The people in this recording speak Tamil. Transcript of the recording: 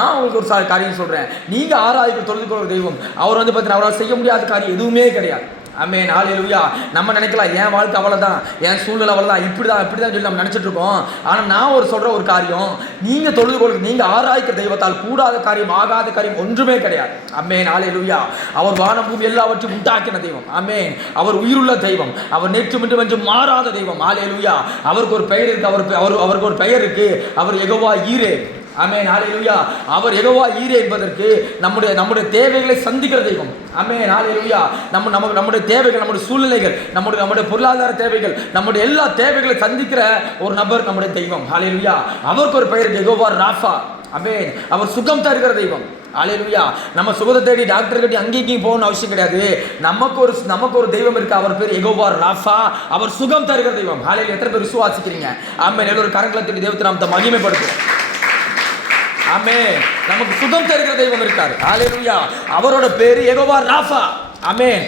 நான் உங்களுக்கு ஒரு காரியம் சொல்றேன். நீங்க ஆராய்ச்சி தொழுது கொள்கிற தெய்வம் அவர் பார்த்தீங்கன்னா அவரால் செய்ய முடியாத காரியம் எதுவுமே கிடையாது. ஆமென், ஹல்லேலூயா. நம்ம நினைக்கலாம் என் வாழ்க்கை அவ்வளவுதான், என் சூழ்நிலை அவ்வளவுதான், இப்படிதான் சொல்லி நம்ம நினைச்சிட்டு இருக்கோம். ஆனா நான் சொல்ற ஒரு காரியம், நீங்க தொழுது கொள்கிற நீங்க ஆராய்க்கிற தெய்வத்தால் கூடாத காரியம் ஆகாத காரியம் ஒன்றுமே கிடையாது. ஆமென், ஹல்லேலூயா. அவர் வானம் பூமி எல்லாவற்றையும் உண்டாக்கின தெய்வம். ஆமென். அவர் உயிருள்ள தெய்வம். அவர் நேற்று இன்று என்றும் மாறாத தெய்வம். ஹல்லேலூயா. அவருக்கு ஒரு பெயர் இருக்கு. அவருக்கு ஒரு பெயர் இருக்கு. அவர் யெகோவா ஈரே. ஆமென், ஹல்லேலூயா. அவர் யெகோவா ஈரே என்பதற்கு நம்முடைய தேவைகளை சந்திக்கிற தெய்வம். ஆமென், ஹல்லேலூயா. நம்முடைய தேவைகள், நம்முடைய சூழ்நிலைகள், நம்முடைய பொருளாதார தேவைகள், நம்முடைய எல்லா தேவைகளை சந்திக்கிற ஒரு நபர் நம்முடைய தெய்வம். ஹல்லேலூயா. அவருக்கு ஒரு பெயர் யெகோவா ராஃபா. ஆமென். அவர் சுகம் தருகிற தெய்வம். ஹல்லேலூயா. நம்ம சுகத்தை தேடி டாக்டர் கட்டி அங்கேயும் போகணும்னு அவசியம் கிடையாது. நமக்கு ஒரு தெய்வம் இருக்கு. அவர் பேர் யெகோவா ராஃபா. அவர் சுகம் தருகிற தெய்வம். ஹல்லேலூயா. எத்தனை பேர் விசுவாசிக்கிறீங்க? ஆமென். எல்லாரும் கரங்களை தட்டி தெய்வத்தை நாமத்தை மகிமைப்படுத்துவோம். ஆமென். நமக்கு சுகம் தருகிற தெய்வம் இருக்காரு. ஹல்லேலூயா. அவரோட பேரு யெகோவா ராஃபா. ஆமென்.